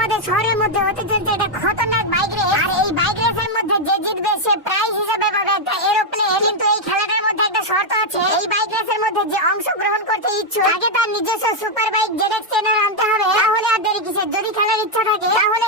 আমাদের শহরের মধ্যে হতে চলছে এটা খতরনাক বাইক রেস আর এই বাইক রেসের মধ্যে যে জিতবে সে প্রাইজ হিসেবে পাবে একটা এরোপ্লেন কিন্তু এই খেলাটার মধ্যে একটা শর্ত আছে, এই বাইক রেসের মধ্যে যে অংশগ্রহণ করতে ইচ্ছুক তাকে তার নিজস্ব সুপার বাইক জেডএক্স টেনার আনতে হবে। তাহলে আর দেরি কিসের? যদি খেলার ইচ্ছা থাকে, তাহলে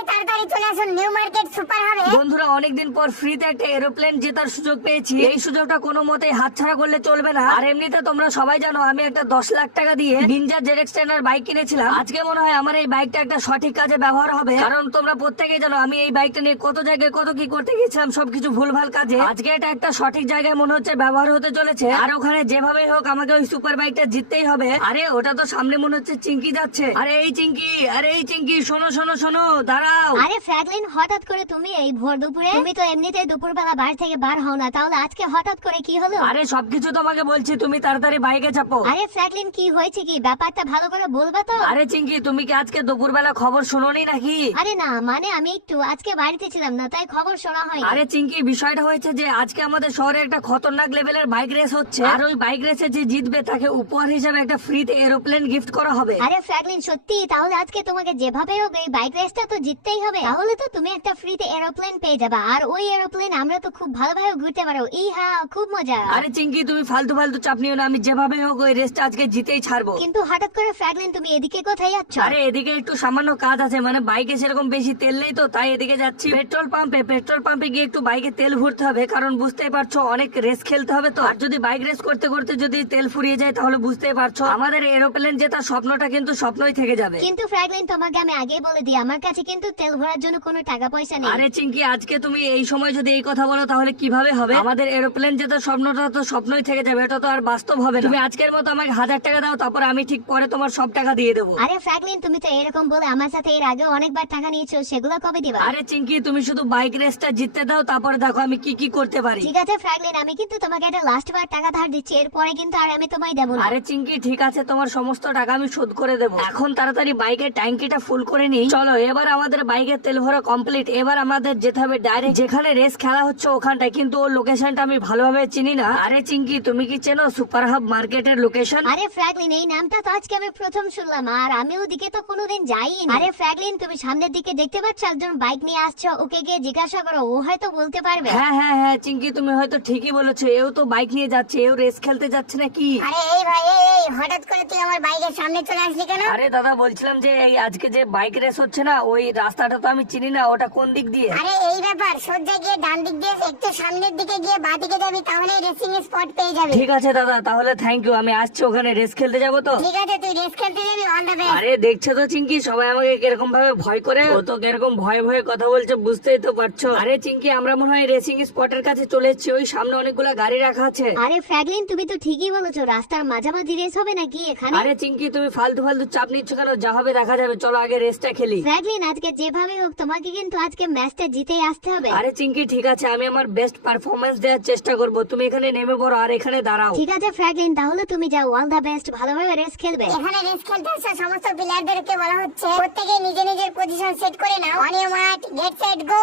চলে আসুন নিউ মার্কেট সুপার হবে। বন্ধুরা অনেকদিন পর ফ্রিতে একটা এরোপ্লেন জেতার সুযোগ পেয়েছি। এই সুযোগটা কোনো মতেই হাতছাড়া করলে চলবে না। আর এমনিতে তোমরা সবাই জানো আমি একটা দশ লাখ টাকা দিয়ে নিনজা জেডেক্স টেনার বাইক কিনেছিলাম। আজকে মনে হয় আমার এই বাইকটা একটা সঠিক কাজে ব্যবহার হবে। কারণ তোমরা প্রত্যেকেই জানো আমি এই বাইকটা নিয়ে কত জায়গায় কত কি করতে গেছিলাম সবকিছু ভুলভাল কাজে। আজকে এটা একটা সঠিক জায়গায় মনে হচ্ছে ব্যবহার হতে চলেছে। আর ওখানে যেভাবে হোক আমাকে ওই সুপার বাইকটা জিততেই হবে। আরে ওটা তো সামনে মনে হচ্ছে চিঙ্কি যাচ্ছে। আরে এই চিঙ্কি আরে এই চিঙ্কি শোনো শোনো শোনো দাঁড়াও। আরে ফ্র্যাঙ্কলিন হঠাৎ করে তুমি এই ভোর দুপুরে তুমি তো এমনিতেই দুপুরবেলা বার থেকে বার হও না তাহলে আজকে হঠাৎ করে কি হলো? আরে সবকিছু তোমাকে বলছি তুমি তাড়াতাড়ি বাইকে চাপো। আরে ফ্র্যাঙ্কলিন কি হয়েছে কি? ব্যাপারটা ভালো করে বলবা তো। আরে চিঙ্কি তুমি কি আজকে দুপুরবেলা খবর শুনোনি নাকি? আরে না মানে আমি একটু আজকে বাড়িতে ছিলাম না তাই খবর শোনা হয় আরে চিঙ্কি বিষয়টা হয়েছে যে আজকে আমাদের শহরে একটা খতরনাক লেভেলের বাইক রেস হচ্ছে। আর ওই বাইক রেসে যে জিতবে তাকে উপহার হিসেবে একটা ফ্রিতে এরোপ্লেন গিফট করা হবে। আরে ফ্র্যাঙ্কলিন সত্যি তাহলে আজকে তোমাকে যেভাবে হোক এই বাইক রেসটা তো জিততেই হবে। তাহলে তো তুমি একটা ফ্রিতে এরোপ্লেন পেয়ে যাবে। আর ওই এরোপ্লেন আমরা তো খুব ভালোভাবে ঘুরতে পারো ইহা খুব মজা। আরে চিঙ্কি তুমি ফালতু ফালতু চাপ নিও না আমি যেভাবে হোক ওই রেসটা আজকে জিতেই ছাড়বো। কিন্তু হঠাৎ করে ফ্র্যাঙ্কলিন তুমি এদিকে কোথায় যাচ্ছ? আরে এদিকে একটু সামান্য কাজ আছে মানে বাইকে সেরকম বেশি তেল নেই তো তাই এদিকে যাচ্ছি। পেট্রোল পাম্পে পেট্রোল পাম্পে গিয়ে একটু বাইকে তেল ভরতে হবে কারণ বুঝতেই পারছ অনেক রেস খেলতে হবে তো। আর যদি বাইক রেস করতে করতে যদি তেল ফুরিয়ে যায় তাহলে বুঝতেই পারছ আমাদের এরোপ্লেন জেতার স্বপ্নটা কিন্তু স্বপ্নই থেকে যাবে। কিন্তু ফ্র্যাঙ্কলিন তোমাকে আমি আগেই বলে দিই আমার কাছে কিন্তু তেল ভরার জন্য কোনো টাকা পয়সা নেই। আরে চিঙ্কি আজকে তুমি এই সময় যদি এই কথা বলো তাহলে কীভাবে হবে? আমাদের এরোপ্লেন জেতার স্বপ্নটা তো স্বপ্নই থেকে যাবে এটা তো আর বাস্তব হবে না। তুমি আজকের মতো আমাকে হাজার টাকা দাও তারপর আমি ঠিক পরে তোমার সব টাকা দিয়ে দেবো। আরে ফ্র্যাঙ্কলিন তুমি তো এরকম বলে আমার সাথে এর আগে অনেকবার টাকা নিয়েছো সেগুলো কবে দিবা? আরে চিঙ্কি তুমি শুধু বাইক রেসটা জিততে দাও তারপরে দেখো আমি কি কি করতে পারি। ঠিক আছে ফ্র্যাঙ্কলিন আমি কিন্তু তোমাকে একটা লাস্ট বার টাকা ধার দিচ্ছি এরপরে কিন্তু আর আমি তোমায় দেবো না। আরে চিঙ্কি ঠিক আছে তোমার সমস্ত টাকা আমি শোধ করে দেবো। এখন তাড়াতাড়ি বাইকের ট্যাঙ্কিটা ফুল করে নিই। চলো এবার আমাদের বাইকের তেল ভরা কমপ্লিট এবার আমাদের যেতে হবে ডাইরেক্ট যেখানে রেস খেলা হচ্ছে ওখানটায়। কিন্তু ওর লোকেশনটা আমি ভালোভাবে চিনি না। আরে চিঙ্কি তুমি কি চেনো সুপার হাব মার্কেটের লোকেশন আরে ফ্র্যাঙ্কলিন এই নামটা তো আজকে আমি প্রথম শুনলাম। আর আমি ওদিকে তো কোনোদিন যাইনি। আরে ফ্র্যাঙ্কলিন তুমি সামনের দিকে দেখতে পাচ্ছ? একজন বাইক নিয়ে আসছো ওকে গিয়ে জিজ্ঞাসা করো। ও হয়তো বলতে পারবে। হ্যাঁ হ্যাঁ হ্যাঁ চিঙ্কি তুমি হয়তো ঠিকই বলেছ। এও তো বাইক নিয়ে যাচ্ছে। এও রেস খেলতে যাচ্ছে নাকি? আরে এই ভাই এই হঠাৎ করে তুই আমার বাইকের সামনে চলে আসলি কেন? আরে দাদা বলছিলাম যে এই আজকে যে বাইক রেস হচ্ছে না ওই রাস্তাটা তো আমি চিনি না ওটা কোন দিক দিয়ে? আরে এই ব্যাপার সোজা গিয়ে ডান দিক দিয়ে একটু সামনের দিকে গিয়ে বাঁ দিকে যাবি তাহলে রেসিং স্পট পেয়ে যাবি। ঠিক আছে দাদা তাহলে থ্যাংক ইউ আমি আসছি ওখানে রেস খেলতে যাব তো। ঠিক আছে তুই রেস খেলতে যাবি অল দ্য বেস্ট আরে দেখছ তো চিঙ্কি সবাই আমাকে কীরকম ভাবে ভয় করে? ও তো কীরকম ভয়ে ভয়ে কথা বলছে বুঝতেই তো পারছ। আরে চিঙ্কি আমরা মনে হয় রেসিং স্পটের কাছে চলে এসেছি ওই সামনে অনেকগুলা গাড়ি রাখা আছে। আরে ফ্র্যাঙ্কলিন তুমি তো ঠিকই বলেছ রাস্তার মাঝামাঝি রেস হবে নাকি এখানে? আরে চিঙ্কি তুমি ফালতু ফালতু চাপ নিচ্ছ কেন? যা হবে দেখা যাবে। চলো আগে রেসটা খেলি। ফ্র্যাঙ্কলিন আজকে যেভাবে হোক তোমাকে কিন্তু আজকে ম্যাচটা জিতেই আসতে হবে। আরে চিঙ্কি ঠিক আছে আমি আমার বেস্ট পারফরমেন্স দেওয়ার চেষ্টা করব। তুমি এখানে নেমে পড়ো আর এখানে দাঁড়াও। ঠিক আছে ফ্র্যাঙ্কলিন তাহলে তুমি যাও। অল দা বেস্ট ভালোভাবে রেস খেলবে। এখানে রেস খেলতে আসা সমস্ত প্লেয়ারদেরকে বলা হচ্ছে প্রত্যেকে নিজে নিজের পজিশন সেট করে নাও। On your mark get set go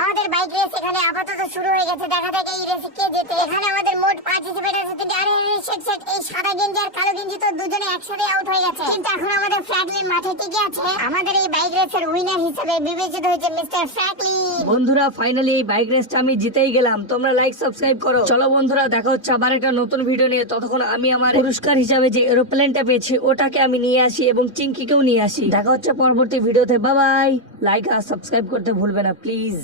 আমাদের বাইক রেস এখানে আপাতত শুরু হয়ে গেছে। দেখা যাক এই রেসে কে জেতে। এখানে আমাদের মোট পার্টিসিপেট আছে তিনটে। আরে সেট সেট এই সাদা গেঞ্জি আর তো দুজনে একসাথে আউট হয়ে গেছে। কিন্তু এখন আমাদের মাঠে টিকে আছে। আমাদের এই বাইক রেসের উইনার হিসেবে বিবেচিত হয়েছে মিস্টার বন্ধুরা ফাইনালি এই বাইক রেসটা আমি জিতেই গেলাম। তোমরা লাইক সাবস্ক্রাইব করো। চলো বন্ধুরা, দেখা হচ্ছে আবার একটা নতুন ভিডিও নিয়ে। ততক্ষণ আমি আমার পুরস্কার হিসাবে যে এরোপ্লেনটা পেয়েছি, ওটাকে আমি নিয়ে আসি এবং চিঙ্কিকেও নিয়ে আসি। দেখা হচ্ছে পরবর্তী ভিডিওতে বাবাই লাইক আর সাবস্ক্রাইব করতে ভুলবে না প্লিজ